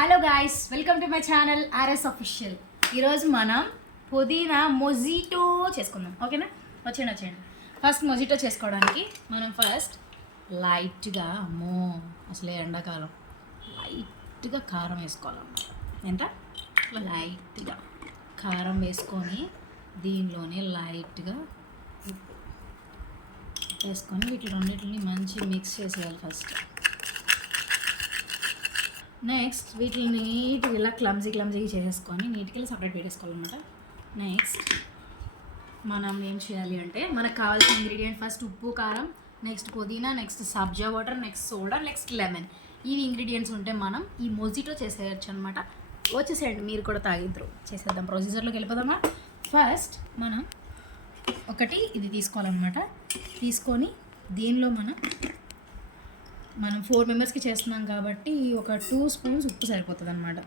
Hello guys, welcome to my channel RS official. ఈరోజు మనం పుదీనా మొజిటో చేసుకుందాం. ఓకేనా? వచ్చేయండి. ఫస్ట్ మొజిటో చేసుకోవడానికి మనం లైట్గా అసలే ఎండాకాలం లైట్గా కారం వేసుకోవాలన్నమాట. ఎంత లైట్గా కారం వేసుకొని దీనిలోనే లైట్గా ఉప్పు వేసుకొని వీటి రెండింటిని మంచి మిక్స్ చేసేయాలి ఫస్ట్. నెక్స్ట్ వీటిని నీట్గా ఇలా క్లమ్జీగా చేసేసుకొని నీట్గా సపరేట్ పెట్టేసుకోవాలన్నమాట. నెక్స్ట్ మనం ఏం చేయాలి అంటే మనకు కావాల్సిన ఇంగ్రీడియంట్ ఫస్ట్ ఉప్పు, కారం, నెక్స్ట్ పుదీనా, నెక్స్ట్ సబ్జా water, next soda, next lemon. ఇవి ఇంగ్రీడియంట్స్ ఉంటే మనం ఈ మొజిటో చేసేయచ్చు అనమాట. వచ్చేసేయండి, మీరు కూడా తాగిద్దరు. చేసేద్దాం, ప్రొసీజర్లోకి వెళ్ళిపోదామా. ఫస్ట్ మనం ఒకటి ఇది తీసుకోవాలన్నమాట. తీసుకొని దీనిలో మనం 4 మెంబర్స్కి చేస్తున్నాం కాబట్టి ఒక 2 స్పూన్స్ ఉప్పు సరిపోతుంది అనమాట.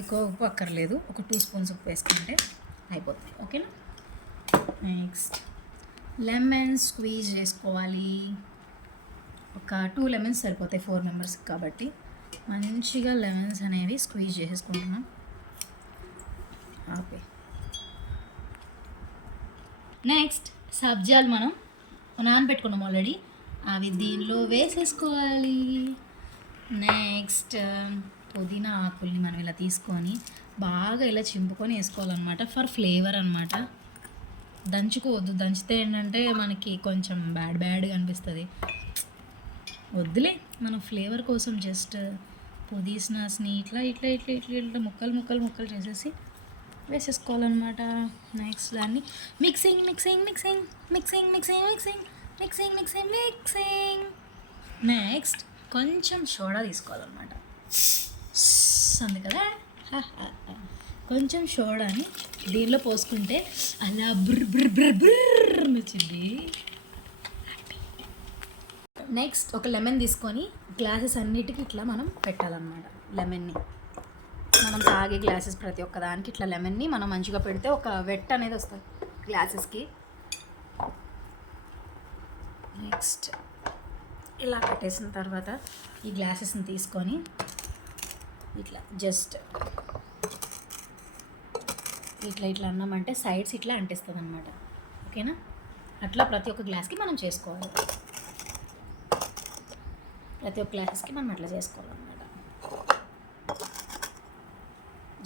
ఎక్కువ ఉప్పు అక్కర్లేదు, ఒక 2 స్పూన్స్ ఉప్పు వేసుకుంటే అయిపోతుంది. ఓకేనా? నెక్స్ట్ లెమన్ స్క్వీజ్ చేసుకోవాలి. ఒక 2 లెమన్స్ సరిపోతాయి 4 మెంబర్స్కి కాబట్టి. మంచిగా లెమన్స్ అనేవి స్క్వీజ్ చేసేసుకుంటున్నాం. ఆపే. నెక్స్ట్ సబ్జాలు మనం నానబెట్టుకున్నాం ఆల్రెడీ, అవి దీనిలో వేసేసుకోవాలి. నెక్స్ట్ పుదీనా ఆకుల్ని మనం ఇలా తీసుకొని బాగా ఇలా చింపుకొని వేసుకోవాలన్నమాట, ఫర్ ఫ్లేవర్ అనమాట. దంచుకోవద్దు, దంచితే ఏంటంటే మనకి కొంచెం బ్యాడ్గా అనిపిస్తుంది. వద్దులే, మనం ఫ్లేవర్ కోసం జస్ట్ పుదీనాస్ని ఇట్లా ఇట్లా ఇట్లా ఇట్లా ఇట్లా ముక్కలు చేసేసి వేసేసుకోవాలన్నమాట. నెక్స్ట్ దాన్ని మిక్సింగ్. నెక్స్ట్ కొంచెం సోడా తీసుకోవాలన్నమాట. అంది కదా, కొంచెం సోడాని దీనిలో పోసుకుంటే అలా బ్రర్ నచ్చింది. నెక్స్ట్ ఒక లెమన్ తీసుకొని గ్లాసెస్ అన్నిటికీ ఇట్లా మనం పెట్టాలన్నమాట. లెమన్ని మనం తాగే గ్లాసెస్ ప్రతి ఒక్క దానికి ఇట్లా లెమన్ని మనం మంచిగా పెడితే ఒక వెట్ అనేది వస్తుంది గ్లాసెస్కి. నెక్స్ట్ ఇలా పెట్టేసిన తర్వాత ఈ గ్లాసెస్ని తీసుకొని ఇట్లా జస్ట్ ఇట్లా అన్నామంటే సైడ్స్ ఇట్లా అంటిస్తుంది అనమాట. ఓకేనా? అట్లా ప్రతి ఒక్క గ్లాస్కి మనం చేసుకోవాలి. ప్రతి ఒక్క గ్లాసెస్కి మనం అట్లా చేసుకోవాలన్నమాట.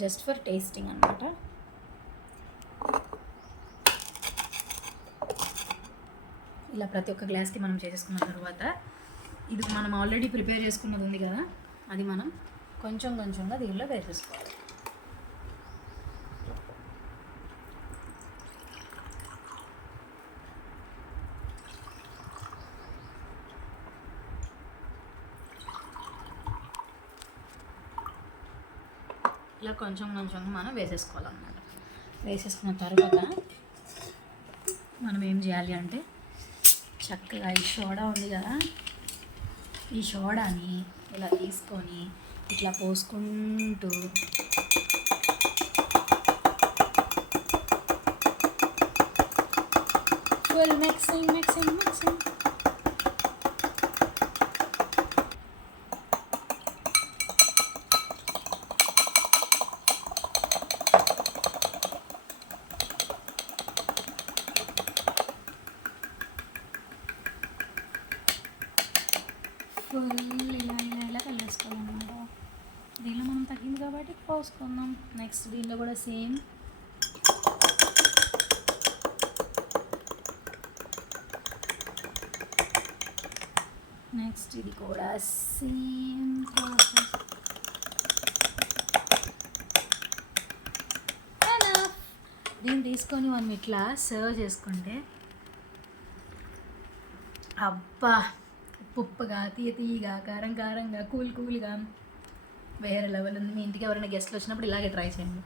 జస్ట్ ఫర్ టేస్టింగ్ అనమాట. ఇలా ప్రతి ఒక్క గ్లాస్కి మనం చేసేసుకున్న తర్వాత ఇది మనం ఆల్రెడీ ప్రిపేర్ చేసుకున్నది ఉంది కదా, అది మనం కొంచెంగా దీనిలో వేసేసుకోవాలి. ఇలా కొంచెంగా మనం వేసేసుకోవాలన్నమాట. వేసేసుకున్న తర్వాత మనం ఏం చేయాలి అంటే చక్కగా ఈ సోడా ఉంది కదా, ఈ సోడాని ఇలా తీసుకొని ఇట్లా పోసుకుంటూ ఫుల్ మిక్సింగ్. ఫుల్ ఇలా కలిపేసుకోవాలన్నమాట. దీనిలో మనం తగ్గింది కాబట్టి పోసుకుందాం. నెక్స్ట్ దీనిలో కూడా సేమ్. నెక్స్ట్ ఇది కూడా సేమ్ ప్రాసెస్. దీన్ని తీసుకొని మనం ఇట్లా సర్వ్ చేసుకుంటే అబ్బా, ఉప్పుగా తీయగా కారంగా కూల్గా వేరే లెవెల్ ఉంది. మీ ఇంటికి ఎవరైనా గెస్ట్లు వచ్చినప్పుడు ఇలాగే ట్రై చేయండి.